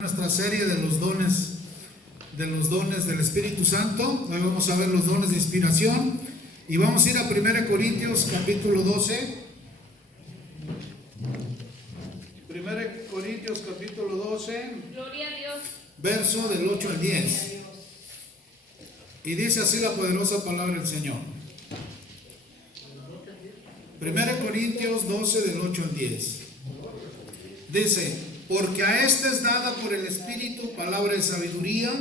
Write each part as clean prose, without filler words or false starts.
Nuestra serie de los dones del Espíritu Santo. Hoy vamos a ver los dones de inspiración y vamos a ir a 1 Corintios capítulo 12. 1 Corintios capítulo 12, Gloria a Dios. verso del 8 al 10. Y dice así la poderosa palabra del Señor. 1 Corintios 12 del 8 al 10. Dice: porque a este es dada por el Espíritu palabra de sabiduría,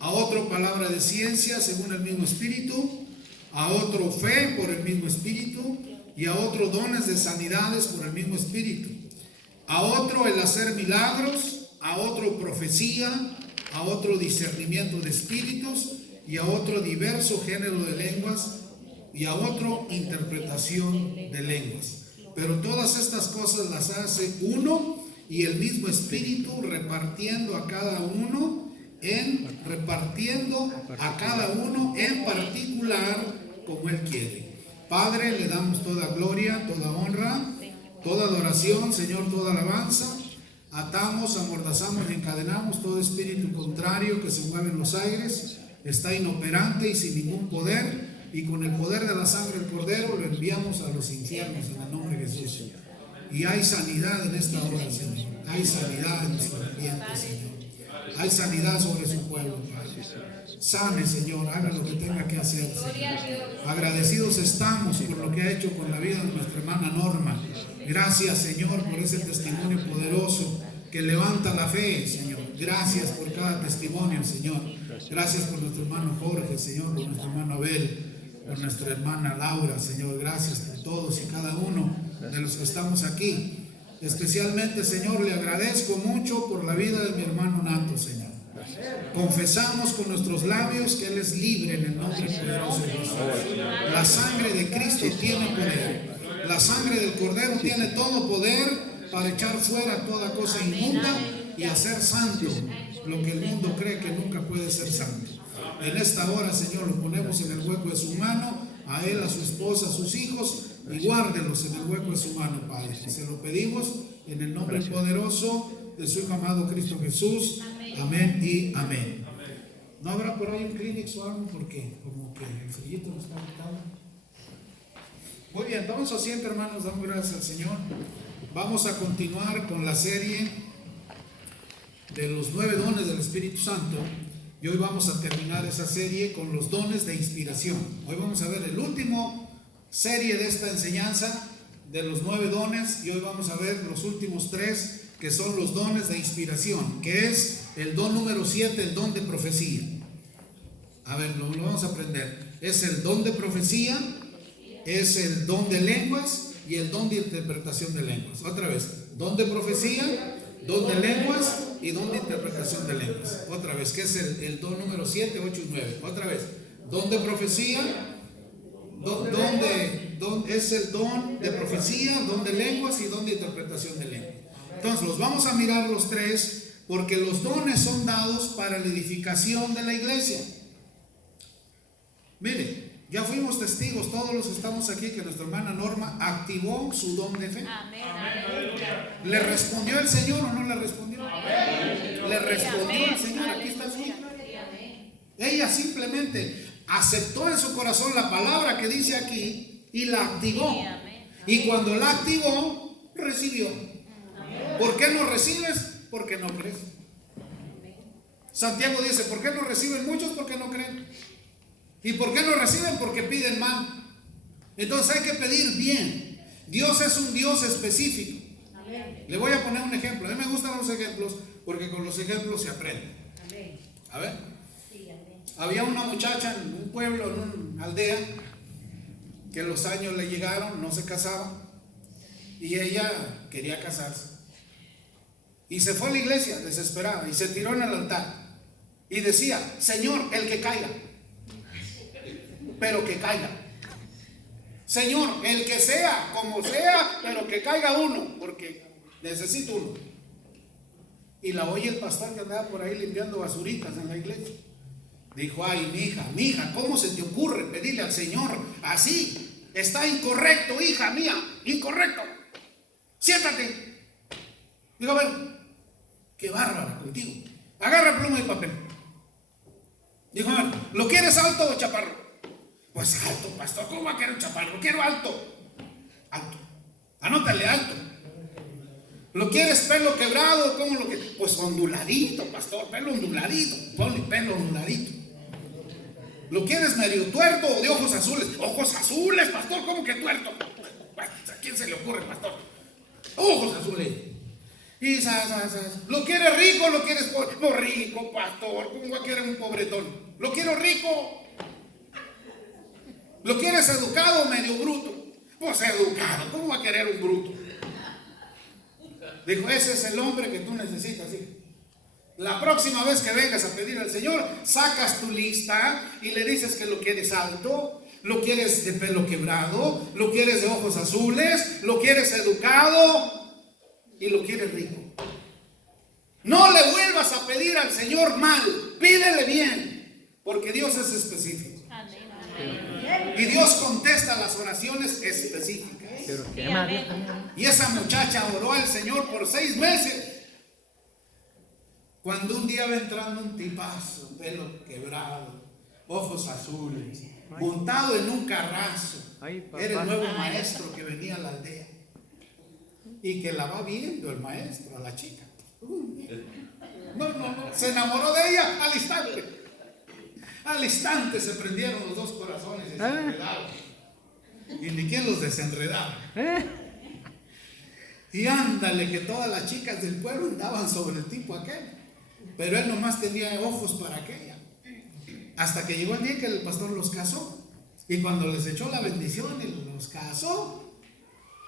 a otro palabra de ciencia según el mismo Espíritu, a otro fe por el mismo Espíritu, y a otro dones de sanidades por el mismo Espíritu, a otro el hacer milagros, a otro profecía, a otro discernimiento de espíritus, y a otro diverso género de lenguas, y a otro interpretación de lenguas. Pero todas estas cosas las hace uno y el mismo Espíritu, repartiendo a cada uno en particular como Él quiere. Padre, le damos toda gloria, toda honra, toda adoración, Señor, toda alabanza. Atamos, amordazamos y encadenamos todo espíritu contrario que se mueve en los aires, está inoperante y sin ningún poder, y con el poder de la sangre del Cordero lo enviamos a los infiernos en el nombre de Jesús. Y hay sanidad en esta hora, Señor. Hay sanidad en nuestro ambiente, Señor. Hay sanidad sobre su pueblo, Padre. Sane, Señor, haga lo que tenga que hacer, Señor. Agradecidos estamos por lo que ha hecho con la vida de nuestra hermana Norma. Gracias, Señor, por ese testimonio poderoso que levanta la fe, Señor. Gracias por cada testimonio, Señor. Gracias por nuestro hermano Jorge, Señor, por nuestro hermano Abel, por nuestra hermana Laura, Señor. Gracias por todos y cada uno de los que estamos aquí. Especialmente, Señor, le agradezco mucho por la vida de mi hermano Nato, Señor. Confesamos con nuestros labios que Él es libre en el nombre poderoso de Jesús. La sangre de Cristo tiene poder. La sangre del Cordero tiene todo poder para echar fuera toda cosa inmunda y hacer santo lo que el mundo cree que nunca puede ser santo. En esta hora, Señor, lo ponemos en el hueco de su mano, a él, a su esposa, a sus hijos, y guárdelos en el hueco de su mano, Padre. Se lo pedimos en el nombre poderoso de su Hijo amado Cristo Jesús. Amén y amén. ¿No habrá por ahí un Kleenex o algo? Porque como que el frillito nos está quitando. Muy bien, vamos asiento, hermanos, damos gracias al Señor. Vamos a continuar con la serie de los 9 dones del Espíritu Santo. Y hoy vamos a terminar esa serie con los dones de inspiración. Hoy vamos a ver el último serie de esta enseñanza de los 9 dones, y hoy vamos a ver los últimos 3, que son los dones de inspiración, que es el don número 7, el don de profecía. A ver, lo vamos a aprender. Es el don de profecía, es el don de lenguas y el don de interpretación de lenguas. Otra vez, don de profecía, don de lenguas y don de interpretación de lenguas. Otra vez, que es el don número 7, 8 y 9. Otra vez, don de profecía, es el don de profecía, don de lenguas y don de interpretación de lenguas. Entonces, los vamos a mirar los 3, porque los dones son dados para la edificación de la iglesia. Mire, ya fuimos testigos, todos los que estamos aquí, que nuestra hermana Norma activó su don de fe. Amén. ¿Le respondió el Señor o no le respondió? Amén. Le respondió el Señor, aquí está su hija. Ella simplemente aceptó en su corazón la palabra que dice aquí y la activó. Y cuando la activó, recibió. ¿Por qué no recibes? Porque no crees. Santiago dice: ¿por qué no reciben muchos? Porque no creen. ¿Y por qué no reciben? Porque piden mal. Entonces hay que pedir bien. Dios es un Dios específico. Le voy a poner un ejemplo. A mí me gustan los ejemplos porque con los ejemplos se aprende. A ver. Había una muchacha en un pueblo, en una aldea, que los años le llegaron, no se casaba, y ella quería casarse. Y se fue a la iglesia desesperada y se tiró en el altar y decía: Señor, el que caiga, pero que caiga. Señor, el que sea, como sea, pero que caiga uno, porque necesito uno. Y la oye el pastor que andaba por ahí limpiando basuritas en la iglesia. Dijo: ay, mi hija, ¿cómo se te ocurre pedirle al Señor así? Está incorrecto, hija mía, incorrecto. Siéntate. Digo: a ver, qué bárbara contigo. Agarra pluma y papel. Dijo, ¿lo quieres alto o chaparro? Pues alto, pastor. ¿Cómo va a querer un chaparro? Lo quiero alto. Alto. Anótale alto. ¿Lo quieres pelo quebrado? ¿Cómo lo quieres? Pues onduladito, pastor. Pelo onduladito. Ponle pelo onduladito. ¿Lo quieres medio tuerto o de ojos azules? Ojos azules, pastor. ¿Cómo que tuerto? ¿A quién se le ocurre, pastor? Ojos azules. Y ¿lo quieres rico o lo quieres pobre? No, rico, pastor. ¿Cómo va a querer un pobretón? Lo quiero rico. ¿Lo quieres educado o medio bruto? Pues educado. ¿Cómo va a querer un bruto? Dijo, ese es el hombre que tú necesitas, hijo. La próxima vez que vengas a pedir al Señor, sacas tu lista y le dices que lo quieres alto, lo quieres de pelo quebrado, lo quieres de ojos azules, lo quieres educado y lo quieres rico. No le vuelvas a pedir al Señor mal, pídele bien, porque Dios es específico. Y Dios contesta las oraciones específicas. Y esa muchacha oró al Señor por 6 meses. Cuando un día va entrando un tipazo, pelo quebrado, ojos azules, montado en un carrazo, era el nuevo maestro que venía a la aldea. Y que la va viendo el maestro, a la chica. No, se enamoró de ella al instante. Al instante se prendieron los dos corazones y se enredaron. Y ni quién los desenredaba. Y ándale, que todas las chicas del pueblo andaban sobre el tipo aquel. Pero él nomás tenía ojos para aquella. Hasta que llegó el día que el pastor los casó. Y cuando les echó la bendición y los casó,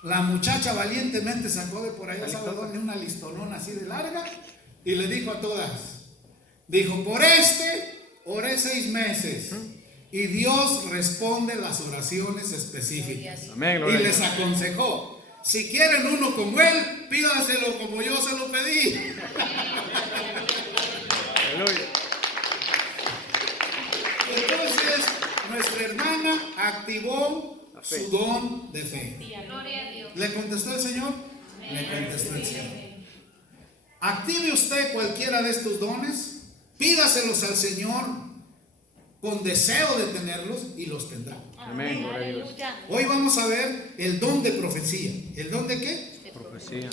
la muchacha valientemente sacó de por allá, ¿sabe dónde? Una listonona así de larga. Y le dijo a todas, dijo, por oré 6 meses. Y Dios responde las oraciones específicas. Amén, y les aconsejó, si quieren uno como él, pídanselo como yo se lo pedí. Entonces, nuestra hermana activó su don de fe. ¿Le contestó el Señor? Le contestó el Señor. Active usted cualquiera de estos dones, pídaselos al Señor con deseo de tenerlos y los tendrá. Amén. Hoy vamos a ver el don de profecía. ¿El don de qué? Profecía.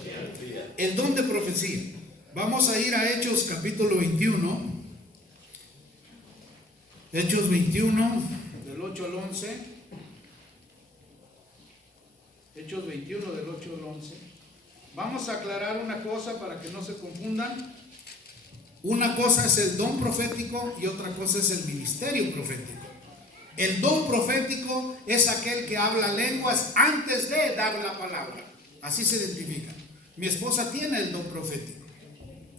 El don de profecía. Vamos a ir a Hechos capítulo 21. Hechos 21, del 8 al 11. Hechos 21, del 8 al 11. Vamos a aclarar una cosa para que no se confundan. Una cosa es el don profético y otra cosa es el ministerio profético. El don profético es aquel que habla lenguas antes de dar la palabra. Así se identifica. Mi esposa tiene el don profético.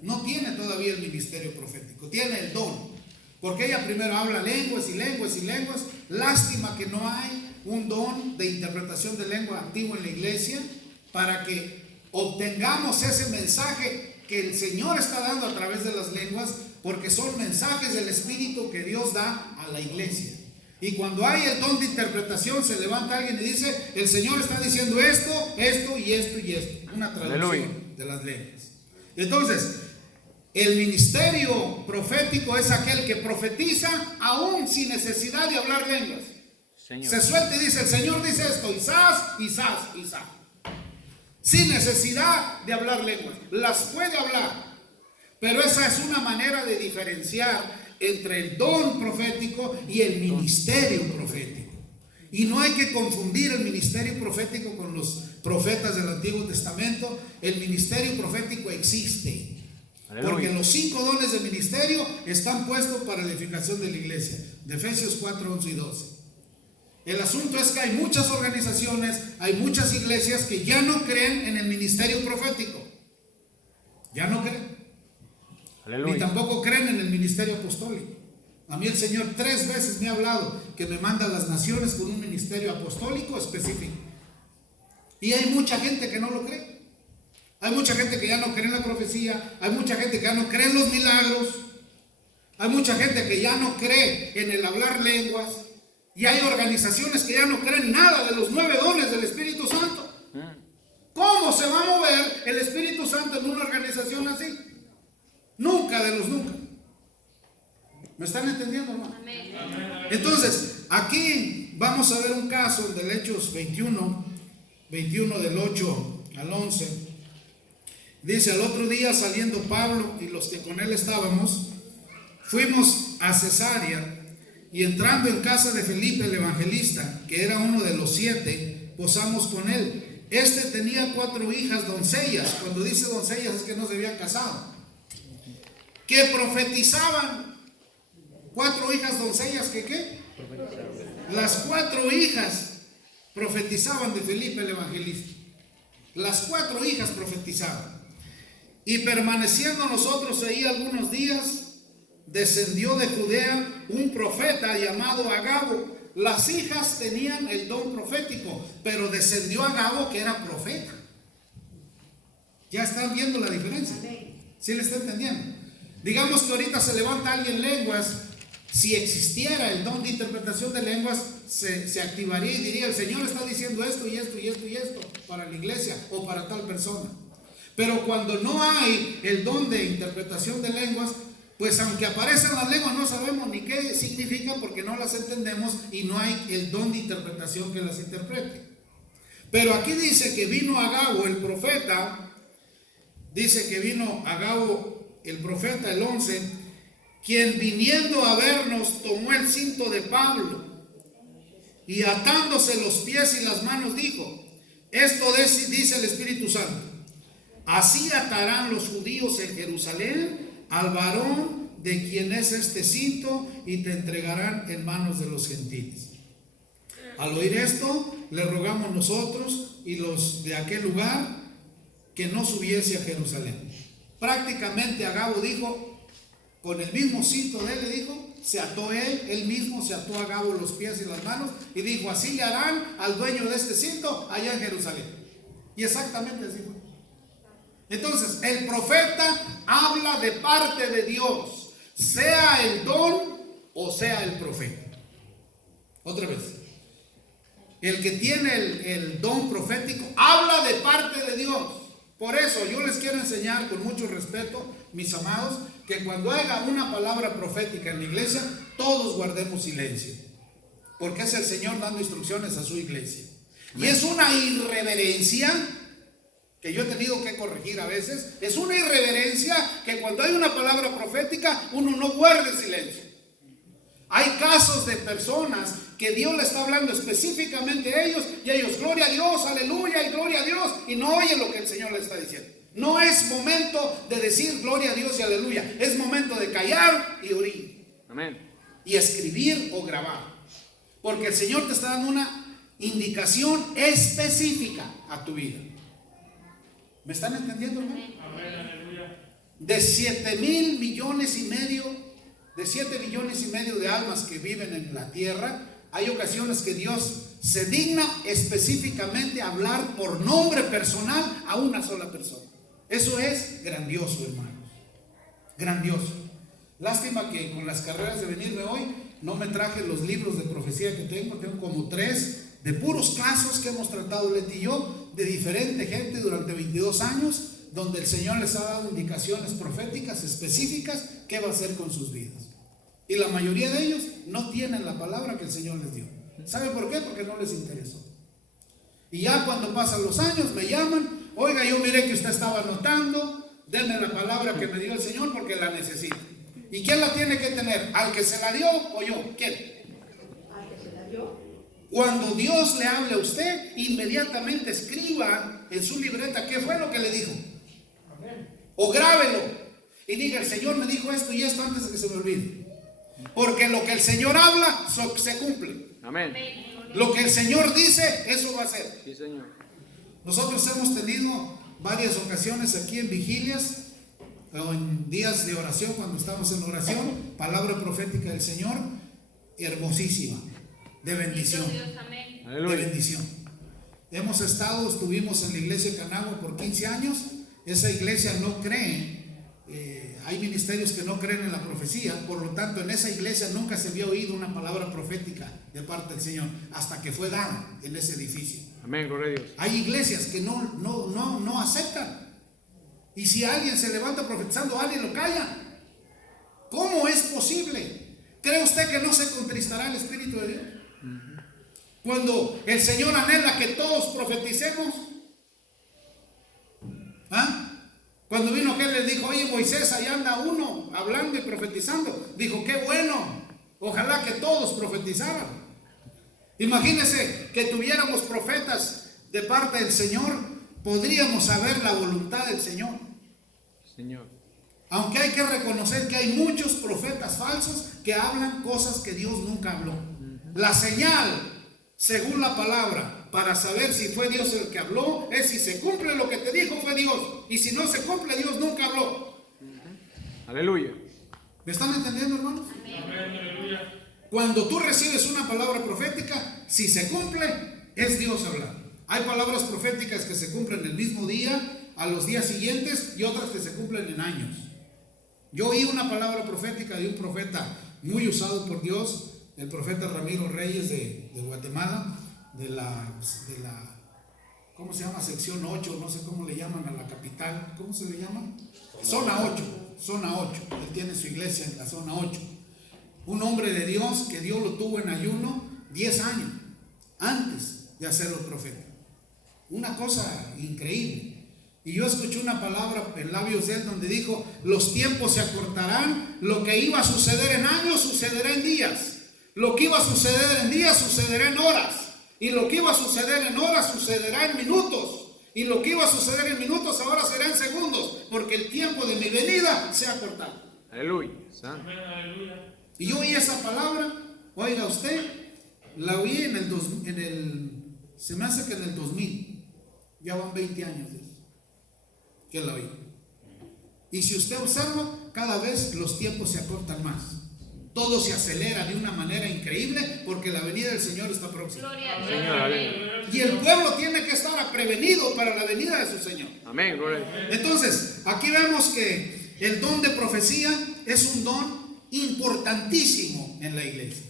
No tiene todavía el ministerio profético. Tiene el don. Porque ella primero habla lenguas y lenguas y lenguas. Lástima que no hay un don de interpretación de lengua activo en la iglesia para que obtengamos ese mensaje que el Señor está dando a través de las lenguas, porque son mensajes del Espíritu que Dios da a la iglesia. Y cuando hay el don de interpretación, se levanta alguien y dice, el Señor está diciendo esto, esto y esto y esto. Una traducción de las lenguas. Entonces, el ministerio profético es aquel que profetiza aún sin necesidad de hablar lenguas. Señor. Se suelta y dice, el Señor dice esto, y zas, sin necesidad de hablar lenguas. Las puede hablar, pero esa es una manera de diferenciar entre el don profético y el ministerio profético. Y no hay que confundir el ministerio profético con los profetas del Antiguo Testamento. El ministerio profético existe. Aleluya. Porque los 5 dones de ministerio están puestos para la edificación de la iglesia. De Efesios 4, 11 y 12. El asunto es que hay muchas organizaciones, hay muchas iglesias que ya no creen en el ministerio profético. Ya no creen. Aleluya. Ni tampoco creen en el ministerio apostólico. A mí el Señor 3 veces me ha hablado que me manda a las naciones con un ministerio apostólico específico. Y hay mucha gente que no lo cree. Hay mucha gente que ya no cree en la profecía. Hay mucha gente que ya no cree en los milagros. Hay mucha gente que ya no cree en el hablar lenguas. Y hay organizaciones que ya no creen nada de los 9 dones del Espíritu Santo. ¿Cómo se va a mover el Espíritu Santo en una organización así? Nunca de los nunca. ¿Me están entendiendo, hermano? Amén. Entonces, aquí vamos a ver un caso del Hechos 21 del 8 al 11. Dice: al otro día, saliendo Pablo y los que con él estábamos, fuimos a Cesarea, y entrando en casa de Felipe el evangelista, que era uno de los 7, posamos con él. Este tenía 4 hijas doncellas. Cuando dice doncellas es que no se habían casado, que profetizaban. 4 hijas doncellas que ¿qué? Las 4 hijas profetizaban de Felipe el evangelista. Las 4 hijas profetizaban. Y permaneciendo nosotros ahí algunos días, descendió de Judea un profeta llamado Agabo. Las hijas tenían el don profético, pero descendió Agabo, que era profeta. ¿Ya están viendo la diferencia? ¿Sí le está entendiendo? Digamos que ahorita se levanta alguien en lenguas. Si existiera el don de interpretación de lenguas, se activaría y diría: el Señor está diciendo esto y esto y esto y esto para la iglesia o para tal persona. Pero cuando no hay el don de interpretación de lenguas, pues aunque aparecen las lenguas, no sabemos ni qué significan porque no las entendemos y no hay el don de interpretación que las interprete. Pero aquí dice que vino Agabo el profeta, dice que vino Agabo el profeta, el 11, quien viniendo a vernos tomó el cinto de Pablo y atándose los pies y las manos dijo: esto dice el Espíritu Santo, así atarán los judíos en Jerusalén al varón de quien es este cinto y te entregarán en manos de los gentiles. Al oír esto, le rogamos nosotros y los de aquel lugar que no subiese a Jerusalén. Prácticamente Agabo dijo, con el mismo cinto de él, le dijo, se ató él mismo se ató a Agabo los pies y las manos y dijo: así le harán al dueño de este cinto allá en Jerusalén. Y exactamente así fue. Entonces, el profeta habla de parte de Dios, sea el don o sea el profeta. Otra vez, el que tiene el don profético habla de parte de Dios. Por eso yo les quiero enseñar con mucho respeto, mis amados, que cuando haya una palabra profética en la iglesia, todos guardemos silencio, porque es el Señor dando instrucciones a su iglesia. Y es una irreverencia que yo he tenido que corregir a veces. Es una irreverencia que cuando hay una palabra profética uno no guarde silencio. Hay casos de personas que Dios le está hablando específicamente a ellos y ellos: gloria a Dios, aleluya y gloria a Dios, y no oyen lo que el Señor le está diciendo. No es momento de decir gloria a Dios y aleluya, es momento de callar y oír. Amén. Y escribir o grabar, porque el Señor te está dando una indicación específica a tu vida. ¿Me están entendiendo, hermano? De 7 millones y medio, de 7 millones y medio de almas que viven en la tierra, hay ocasiones que Dios se digna específicamente a hablar por nombre personal a una sola persona. Eso es grandioso, hermanos. Grandioso. Lástima que con las carreras de venirme hoy no me traje los libros de profecía que tengo. Tengo como 3 de puros casos que hemos tratado Leti y yo, de diferente gente durante 22 años, donde el Señor les ha dado indicaciones proféticas específicas qué va a hacer con sus vidas. Y la mayoría de ellos no tienen la palabra que el Señor les dio. ¿Sabe por qué? Porque no les interesó. Y ya cuando pasan los años me llaman: oiga, yo miré que usted estaba anotando, denme la palabra que me dio el Señor porque la necesito. ¿Y quién la tiene que tener? ¿Al que se la dio o yo? ¿Quién? Al que se la dio. Cuando Dios le hable a usted, inmediatamente escriba en su libreta qué fue lo que le dijo. O grábelo y diga: el Señor me dijo esto y esto, antes de que se me olvide. Porque lo que el Señor habla se cumple. Amén. Lo que el Señor dice, eso va a ser. Sí, Señor. Nosotros hemos tenido varias ocasiones aquí en vigilias o en días de oración, cuando estamos en oración, palabra profética del Señor, hermosísima, de bendición. De bendición. Estuvimos en la iglesia de Canagua por 15 años. Esa iglesia no cree, hay ministerios que no creen en la profecía, por lo tanto en esa iglesia nunca se había oído una palabra profética de parte del Señor, hasta que fue dada en ese edificio. Amén, gloria a Dios. Hay iglesias que no aceptan. Y si alguien se levanta profetizando, alguien lo calla. ¿Cómo es posible? ¿Cree usted que no se contristará el Espíritu de Dios? Cuando el Señor anhela que todos profeticemos. ¿Ah? Cuando vino aquel le dijo, oye Moisés, ahí anda uno hablando y profetizando. Dijo, qué bueno, ojalá que todos profetizaran. Imagínense que tuviéramos profetas de parte del Señor, podríamos saber la voluntad del Señor. Aunque hay que reconocer que hay muchos profetas falsos que hablan cosas que Dios nunca habló. La señal, según la palabra, para saber si fue Dios el que habló, es si se cumple lo que te dijo fue Dios. Y si no se cumple, Dios nunca habló. Aleluya. ¿Me están entendiendo, hermanos? Amén. Cuando tú recibes una palabra profética, si se cumple, es Dios hablando. Hay palabras proféticas que se cumplen el mismo día, a los días siguientes, y otras que se cumplen en años. Yo oí una palabra profética de un profeta muy usado por Dios, el profeta Ramiro Reyes de Guatemala, de la ¿cómo se llama? Sección 8, no sé cómo le llaman a la capital, ¿cómo se le llama? Zona 8, él tiene su iglesia en la zona 8. Un hombre de Dios que Dios lo tuvo en ayuno 10 años antes de hacerlo profeta. Una cosa increíble. Y yo escuché una palabra en labios de él donde dijo, los tiempos se acortarán, lo que iba a suceder en años sucederá en días. Lo que iba a suceder en días sucederá en horas. Y lo que iba a suceder en horas sucederá en minutos. Y lo que iba a suceder en minutos ahora será en segundos. Porque el tiempo de mi venida se ha acortado. Aleluya. Y yo oí esa palabra, oiga usted, la oí se me hace que en el 2000. Ya van 20 años de eso, que la oí. Y si usted observa, cada vez los tiempos se acortan más. Todo se acelera de una manera increíble porque la venida del Señor está próxima. Gloria a Dios. Y el pueblo tiene que estar prevenido para la venida de su Señor. Amén. Gloria. Entonces, aquí vemos que el don de profecía es un don importantísimo en la iglesia.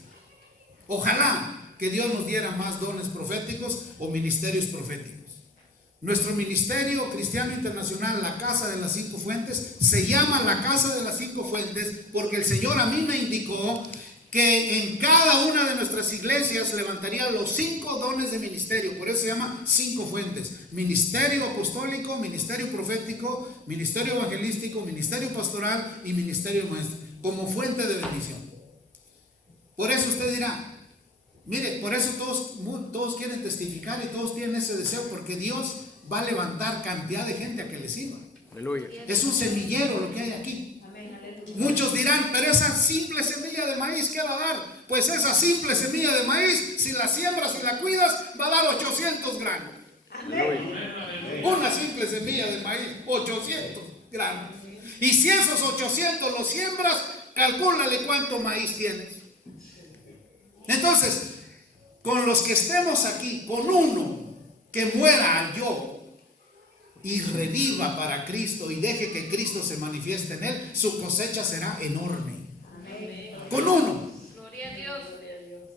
Ojalá que Dios nos diera más dones proféticos o ministerios proféticos. Nuestro ministerio cristiano internacional, la Casa de las Cinco Fuentes, se llama la Casa de las Cinco Fuentes porque el Señor a mí me indicó que en cada una de nuestras iglesias levantaría los 5 dones de ministerio. Por eso se llama 5 fuentes: ministerio apostólico, ministerio profético, ministerio evangelístico, ministerio pastoral y ministerio maestro, como fuente de bendición. Por eso usted dirá, mire, por eso todos quieren testificar y todos tienen ese deseo, porque Dios va a levantar cantidad de gente a que le sirva. Aleluya. Es un semillero lo que hay aquí. Muchos dirán, pero esa simple semilla de maíz, ¿qué va a dar? Pues esa simple semilla de maíz, si la siembras y la cuidas, va a dar 800 granos. Una simple semilla de maíz, 800 granos. Y si esos 800 los siembras, calcúlale cuánto maíz tienes. Entonces, con los que estemos aquí, con uno que muera al yo y reviva para Cristo y deje que Cristo se manifieste en él, su cosecha será enorme. Con uno. Gloria a Dios.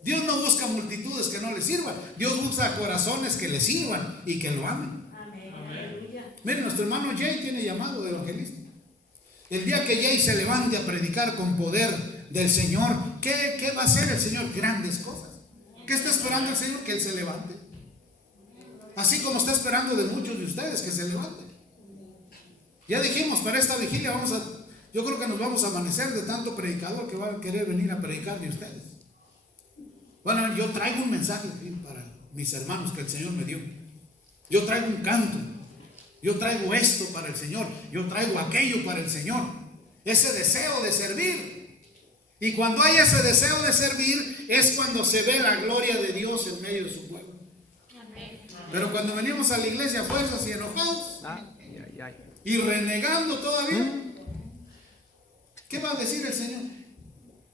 Dios no busca multitudes que no le sirvan. Dios busca corazones que le sirvan y que lo amen. Miren, nuestro hermano Jay tiene llamado de evangelista. El día que Jay se levante a predicar con poder del Señor, ¿qué va a hacer el Señor? Grandes cosas. ¿Qué está esperando el Señor? Que Él se levante. Así como está esperando de muchos de ustedes que se levanten. Ya dijimos, para esta vigilia yo creo que nos vamos a amanecer de tanto predicador que va a querer venir a predicar de ustedes. Bueno, yo traigo un mensaje para mis hermanos que el Señor me dio. Yo traigo un canto. Yo traigo esto para el Señor. Yo traigo aquello para el Señor. Ese deseo de servir. Y cuando hay ese deseo de servir, es cuando se ve la gloria de Dios en medio de su pueblo. Pero cuando venimos a la iglesia a fuerzas y enojados y renegando todavía, ¿qué va a decir el Señor?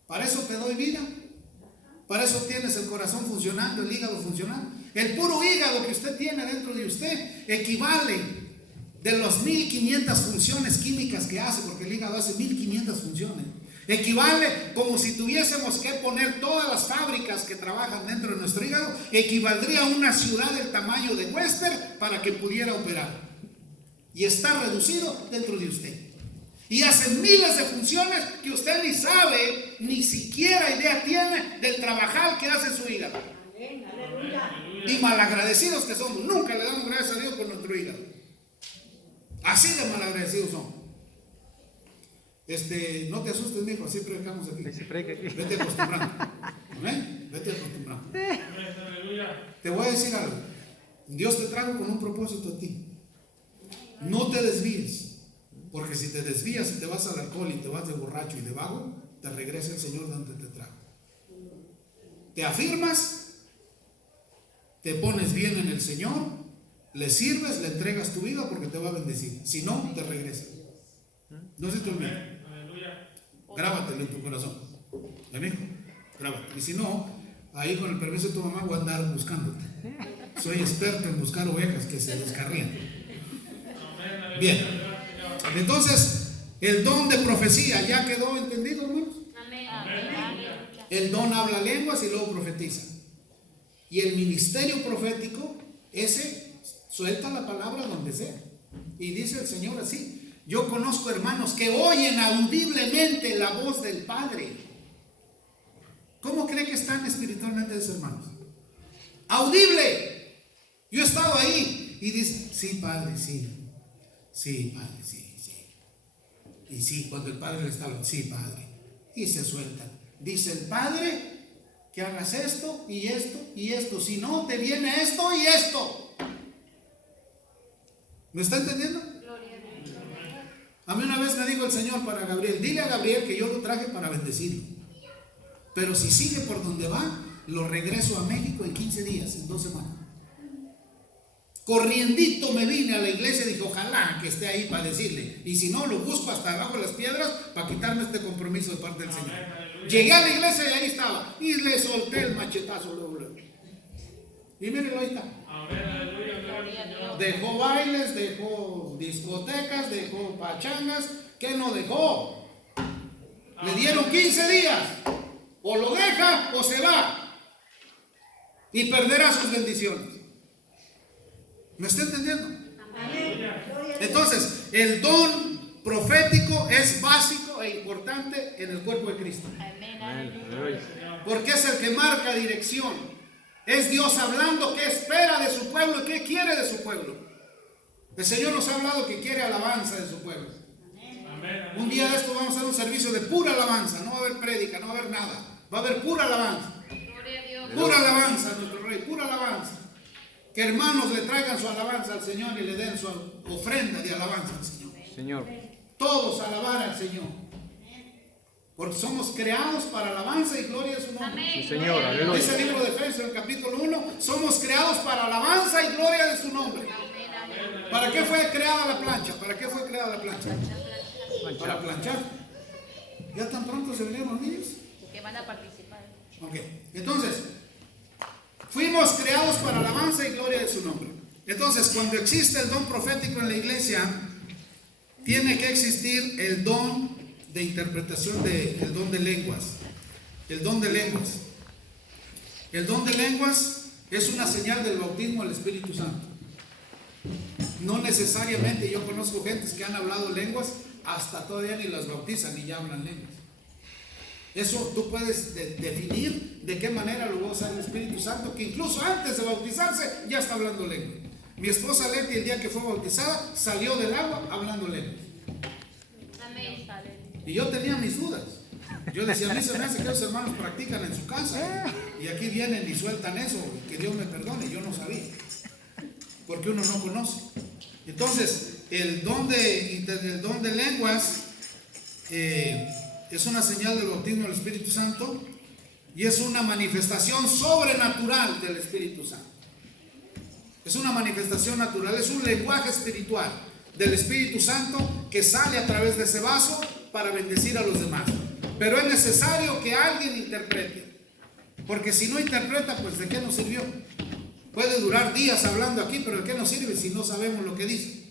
Para eso te doy vida. Para eso tienes el corazón funcionando, el hígado funcionando. El puro hígado que usted tiene dentro de usted equivale de las 1500 funciones químicas que hace, porque el hígado hace 1500 funciones. Equivale como si tuviésemos que poner todas las fábricas que trabajan dentro de nuestro hígado, equivaldría a una ciudad del tamaño de Wester para que pudiera operar. y está reducido dentro de usted. Y hace miles de funciones que usted ni sabe, ni siquiera idea tiene del trabajar que hace su hígado. Y malagradecidos que somos. Nunca le damos gracias a Dios por nuestro hígado. Así de malagradecidos somos. No te asustes, mijo, así predicamos aquí. Vete acostumbrando. ¿Amén? Vete acostumbrando. Te voy a decir algo. Dios te trajo con un propósito a ti. No te desvíes. Porque si te desvías y te vas al alcohol y te vas de borracho y de vago, te regresa el Señor donde te trajo. Te afirmas, te pones bien en el Señor, le sirves, le entregas tu vida porque te va a bendecir. Si no, te regresa. No se te olvide. Grábatelo en tu corazón. ¿Amén? Grábate. Y si no, ahí con el permiso de tu mamá voy a andar buscándote. Soy experto en buscar ovejas que se descarrían. Bien. Entonces, el don de profecía ya quedó entendido, hermanos. El don habla lenguas y luego profetiza. Y el ministerio profético, ese suelta la palabra donde sea. Y dice el Señor así: yo conozco hermanos que oyen audiblemente la voz del Padre. ¿Cómo cree que están espiritualmente esos hermanos? Audible. Yo he estado ahí y dice: sí, Padre, sí. Sí, Padre, sí. Y sí, cuando el Padre le está hablando: sí, Padre. Y se sueltan. Dice el Padre que hagas esto y esto y esto. Si no, te viene esto y esto. ¿Me está entendiendo? A mí una vez me dijo el Señor para Gabriel: dile a Gabriel que yo lo traje para bendecirlo. Pero si sigue por donde va, lo regreso a México en 15 días, en 2 semanas. Corriendito me vine a la iglesia y dije: ojalá que esté ahí para decirle. Y si no, lo busco hasta abajo de las piedras para quitarme este compromiso de parte del Señor. Llegué a la iglesia y ahí estaba. Y le solté el machetazo luego. Y mírenlo, ahí está. Dejó bailes, dejó discotecas, dejó pachangas. ¿Qué no dejó? Le dieron 15 días. O lo deja o se va. Y perderá sus bendiciones. ¿Me está entendiendo? Entonces, el don profético es básico e importante en el cuerpo de Cristo. Porque es el que marca dirección. Es Dios hablando qué espera de su pueblo y qué quiere de su pueblo. El Señor nos ha hablado que quiere alabanza de su pueblo. Un día de esto vamos a hacer un servicio de pura alabanza. No va a haber prédica, no va a haber nada. Va a haber pura alabanza. Pura alabanza a nuestro Rey, pura alabanza. Que hermanos le traigan su alabanza al Señor y le den su ofrenda de alabanza al Señor. Todos alabar al Señor. Porque somos creados para alabanza y gloria de su nombre. Sí, Señor, aleluya. Dice el libro de Efesios en el capítulo 1: somos creados para alabanza y gloria de su nombre. ¿Para qué fue creada la plancha? ¿Para qué fue creada la plancha? Para planchar. ¿Ya tan pronto se vinieron los niños? Que van a participar. Ok, entonces fuimos creados para alabanza y gloria de su nombre. Entonces, cuando existe el don profético en la iglesia, tiene que existir el don de interpretación, el don de lenguas. El don de lenguas. El don de lenguas es una señal del bautismo del Espíritu Santo. No necesariamente, yo conozco gentes que han hablado lenguas, hasta todavía ni las bautizan ni ya hablan lenguas. Eso tú puedes definir de qué manera lo va a usar el Espíritu Santo, que incluso antes de bautizarse ya está hablando lengua. Mi esposa Leti, el día que fue bautizada, salió del agua hablando lengua. Y yo tenía mis dudas. Yo decía: a mí se me hace que los hermanos practican en su casa y aquí vienen y sueltan eso. Que Dios me perdone, yo no sabía, porque uno no conoce. Entonces, el don de lenguas es una señal del bautismo del Espíritu Santo y es una manifestación sobrenatural del Espíritu Santo. Es una manifestación natural, es un lenguaje espiritual del Espíritu Santo que sale a través de ese vaso para bendecir a los demás. Pero es necesario que alguien interprete, porque si no interpreta, pues ¿de qué nos sirvió? Puede durar días hablando aquí, pero ¿de qué nos sirve si no sabemos lo que dice?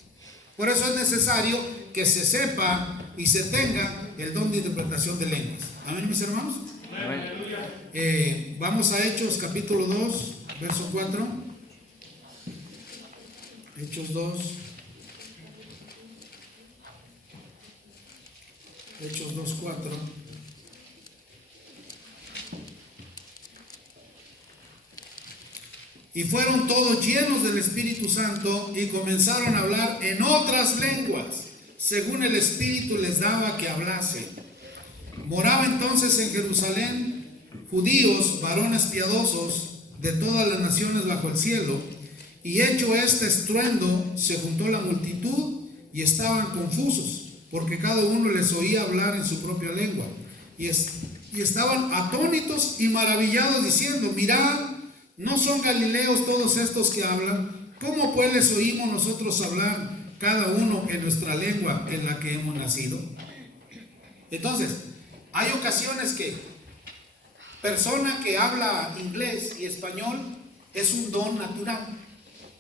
Por eso es necesario que se sepa y se tenga el don de interpretación de lenguas. Amén, mis hermanos. Vamos a Hechos capítulo 2, verso 4. Hechos 2, Hechos 2:4. Y fueron todos llenos del Espíritu Santo y comenzaron a hablar en otras lenguas, según el Espíritu les daba que hablase. Moraba entonces en Jerusalén judíos, varones piadosos de todas las naciones bajo el cielo, y hecho este estruendo, se juntó la multitud y estaban confusos, porque cada uno les oía hablar en su propia lengua. Y estaban atónitos y maravillados, diciendo: mirad, ¿no son galileos todos estos que hablan? ¿Cómo pues les oímos nosotros hablar cada uno en nuestra lengua en la que hemos nacido? Entonces, hay ocasiones que persona que habla inglés y español es un don natural,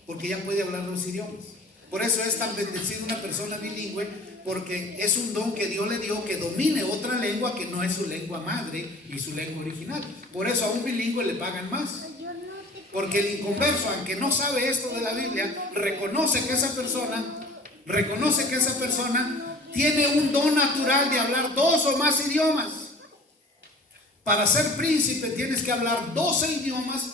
porque ya puede hablar los idiomas. Por eso es tan bendecida una persona bilingüe, porque es un don que Dios le dio, que domine otra lengua que no es su lengua madre y su lengua original. Por eso a un bilingüe le pagan más, porque el inconverso, aunque no sabe esto de la Biblia, reconoce que esa persona tiene un don natural de hablar 2 o más idiomas. Para ser príncipe tienes que hablar 12 idiomas,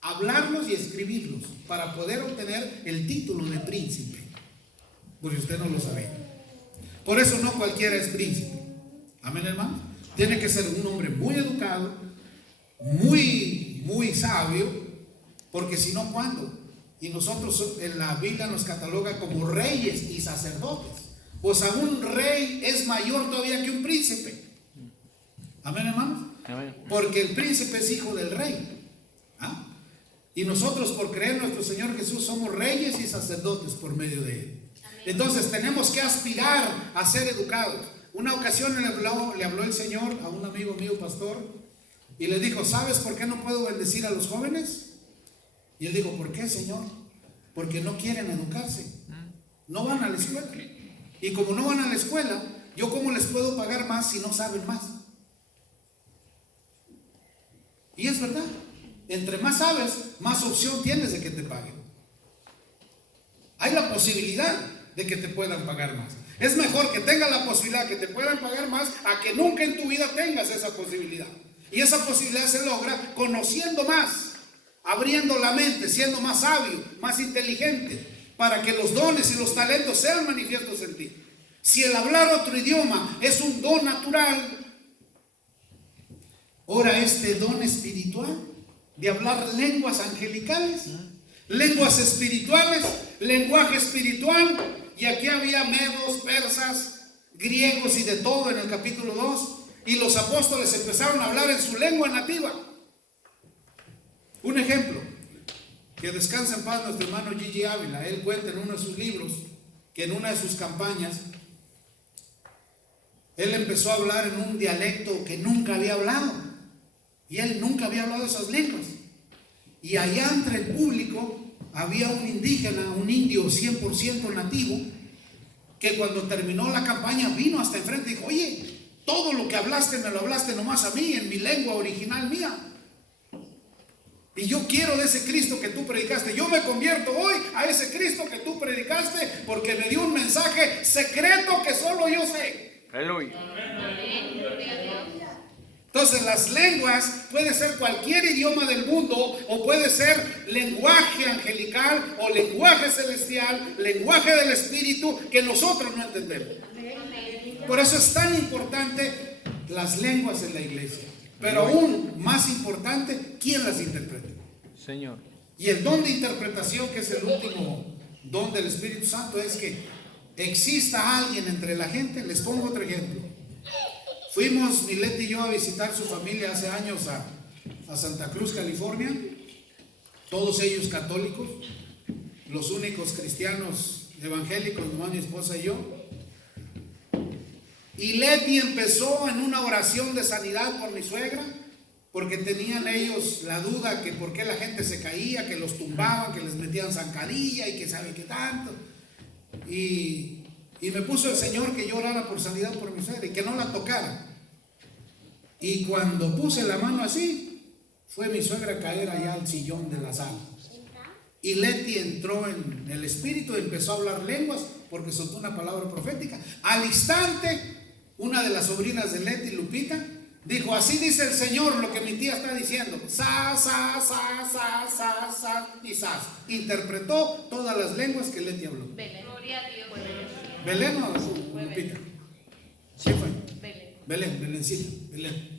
hablarlos y escribirlos, para poder obtener el título de príncipe. Porque usted no lo sabe. Por eso no cualquiera es príncipe. Amén, hermano. Tiene que ser un hombre muy educado, muy sabio, porque si no, ¿cuándo? Y nosotros en la Biblia nos cataloga como reyes y sacerdotes. Pues a un rey es mayor todavía que un príncipe. Amén, hermanos. Amén. Porque el príncipe es hijo del rey. ¿Ah? Y nosotros, por creer en nuestro Señor Jesús, somos reyes y sacerdotes por medio de él. Entonces tenemos que aspirar a ser educados. Una ocasión le habló el Señor a un amigo mío, pastor, y le dijo: ¿sabes por qué no puedo bendecir a los jóvenes? Y él dijo: ¿por qué, Señor? Porque no quieren educarse, no van a la escuela. Y como no van a la escuela, ¿yo cómo les puedo pagar más si no saben más? Y es verdad, entre más sabes, más opción tienes de que te paguen. Hay la posibilidad de que te puedan pagar más. Es mejor que tengas la posibilidad de que te puedan pagar más a que nunca en tu vida tengas esa posibilidad. Y esa posibilidad se logra conociendo más, abriendo la mente, siendo más sabio, más inteligente, para que los dones y los talentos sean manifiestos en ti. Si el hablar otro idioma es un don natural, ahora este don espiritual de hablar lenguas angelicales, lenguas espirituales, lenguaje espiritual, y aquí había medos, persas, griegos y de todo en el capítulo 2, y los apóstoles empezaron a hablar en su lengua nativa. Un ejemplo, que descansa en paz nuestro hermano Gigi Ávila. Él cuenta en uno de sus libros que en una de sus campañas él empezó a hablar en un dialecto que nunca había hablado, y él nunca había hablado esas lenguas. Y allá entre el público había un indígena, un indio 100% nativo, que cuando terminó la campaña vino hasta enfrente y dijo: oye, todo lo que hablaste me lo hablaste nomás a mí, en mi lengua original mía. Y yo quiero de ese Cristo que tú predicaste. Yo me convierto hoy a ese Cristo que tú predicaste, porque me dio un mensaje secreto que solo yo sé. Aleluya. Entonces las lenguas puede ser cualquier idioma del mundo, o puede ser lenguaje angelical o lenguaje celestial, lenguaje del Espíritu que nosotros no entendemos. Por eso es tan importante las lenguas en la iglesia. Pero aún más importante, ¿quién las interpreta? Señor. Y el don de interpretación, que es el último don del Espíritu Santo, es que exista alguien entre la gente. Les pongo otro ejemplo. Fuimos Milet y yo a visitar su familia hace años a Santa Cruz, California. Todos ellos católicos, los únicos cristianos evangélicos, nomás mi esposa y yo. Y Leti empezó en una oración de sanidad por mi suegra, porque tenían ellos la duda que por qué la gente se caía, que los tumbaban, que les metían zancadilla y que sabe qué tanto. Y me puso el Señor que yo orara por sanidad por mi suegra y que no la tocara. Y cuando puse la mano así, fue mi suegra a caer allá al sillón de la sala. Y Leti entró en el Espíritu y empezó a hablar lenguas, porque soltó una palabra profética. Al instante una de las sobrinas de Leti, Lupita, dijo, así dice el Señor lo que mi tía está diciendo. Sa, sa, sa, sa, sa, sa y sas. Interpretó todas las lenguas que Leti habló. Gloria a Dios. ¿Belén o Lupita? Sí fue. Belén. Belencita, Belén.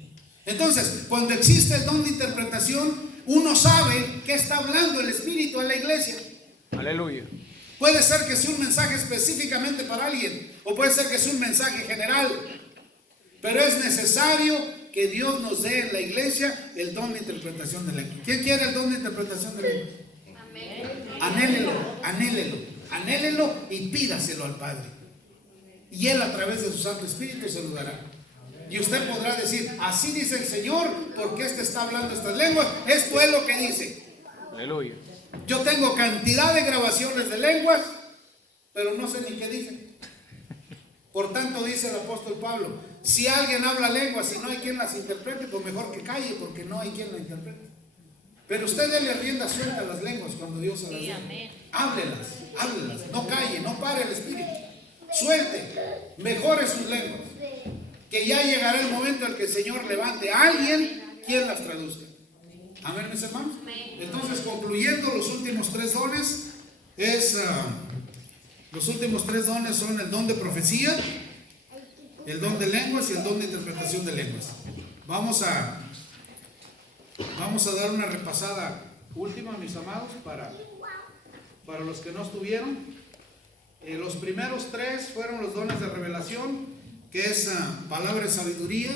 Entonces, cuando existe el don de interpretación, uno sabe qué está hablando el Espíritu en la iglesia. Aleluya. Puede ser que sea un mensaje específicamente para alguien, o puede ser que sea un mensaje general, pero es necesario que Dios nos dé en la iglesia el don de interpretación de lengua. ¿Quién quiere el don de interpretación de lengua? Amén. Anhélelo, anhélelo, anhélelo y pídaselo al Padre. Y Él a través de su Santo Espíritu se lo dará. Y usted podrá decir, así dice el Señor, porque este está hablando estas lenguas. Esto es lo que dice. Aleluya. Yo tengo cantidad de grabaciones de lenguas, pero no sé ni qué dicen. Por tanto, dice el apóstol Pablo, si alguien habla lenguas y no hay quien las interprete, pues mejor que calle, porque no hay quien la interprete. Pero usted déle rienda suelta a las lenguas cuando Dios se las dé. Háblelas, háblelas, no calle, no pare el espíritu. Suelte, mejore sus lenguas. Que ya llegará el momento en que el Señor levante a alguien quien las traduzca. Amén, mis hermanos. Entonces, concluyendo, los últimos tres dones son el don de profecía, el don de lenguas y el don de interpretación de lenguas. Vamos a dar una repasada última, mis amados, para los que no estuvieron. Los primeros tres fueron los dones de revelación, que es palabra de sabiduría,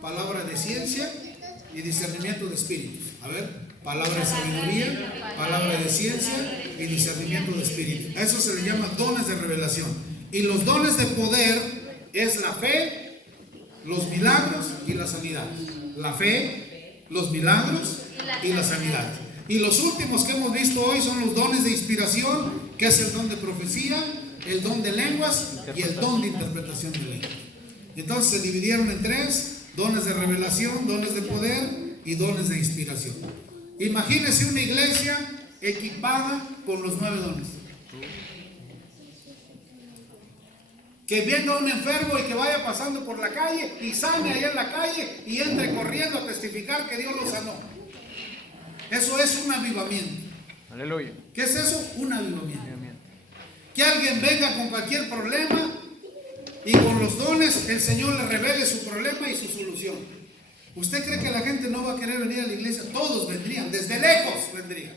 palabra de ciencia y discernimiento de espíritus. A ver, palabra de sabiduría, palabra de ciencia y discernimiento de espíritu. A eso se le llama dones de revelación. Y los dones de poder es la fe, los milagros y la sanidad. La fe, los milagros y la sanidad. Y los últimos que hemos visto hoy son los dones de inspiración, que es el don de profecía, el don de lenguas y el don de interpretación de lenguas. Entonces se dividieron en tres: dones de revelación, dones de poder y dones de inspiración. Imagínese una iglesia equipada con los 9 dones. Que venga un enfermo y que vaya pasando por la calle y sane allá en la calle y entre corriendo a testificar que Dios lo sanó. Eso es un avivamiento. Aleluya. ¿Qué es eso? Un avivamiento. Que alguien venga con cualquier problema y con los dones el Señor le revele su problema y su solución. ¿Usted cree que la gente no va a querer venir a la iglesia? Todos vendrían, desde lejos vendrían.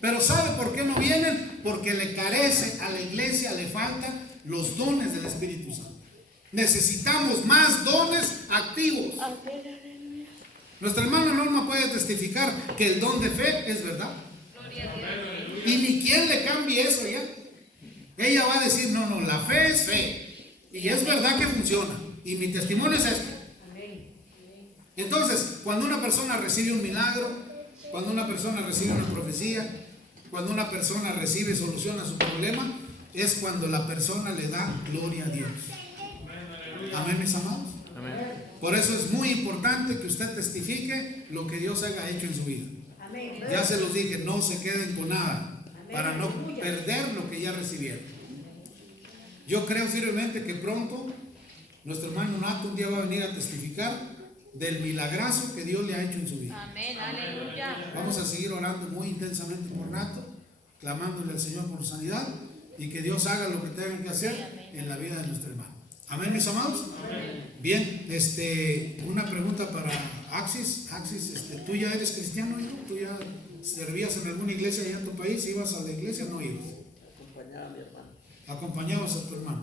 Pero ¿sabe por qué no vienen? Porque le carece a la iglesia, le faltan los dones del Espíritu Santo. Necesitamos más dones activos. Nuestra hermana Norma puede testificar que el don de fe es verdad. Y ni quien le cambie eso ya. Ella va a decir, no, la fe es fe. Y es verdad que funciona. Y mi testimonio es esto. Entonces, cuando una persona recibe un milagro, cuando una persona recibe una profecía, cuando una persona recibe solución a su problema, es cuando la persona le da gloria a Dios. Amén, mis amados. Amén. Por eso es muy importante que usted testifique lo que Dios haya hecho en su vida. Ya se los dije, no se queden con nada para no perder lo que ya recibieron. Yo creo firmemente que pronto nuestro hermano Nato un día va a venir a testificar del milagrazo que Dios le ha hecho en su vida. Amén, aleluya. Vamos a seguir orando muy intensamente por Nato, clamándole al Señor por sanidad y que Dios haga lo que tenga que hacer en la vida de nuestro hermano. Amén, mis amados. Amén. Bien, una pregunta para Axis. Axis, ¿tú ya eres cristiano, hijo? ¿Tú ya servías en alguna iglesia allá en tu país? ¿Ibas a la iglesia o no ibas? Acompañaba a mi hermano. Acompañabas a tu hermano.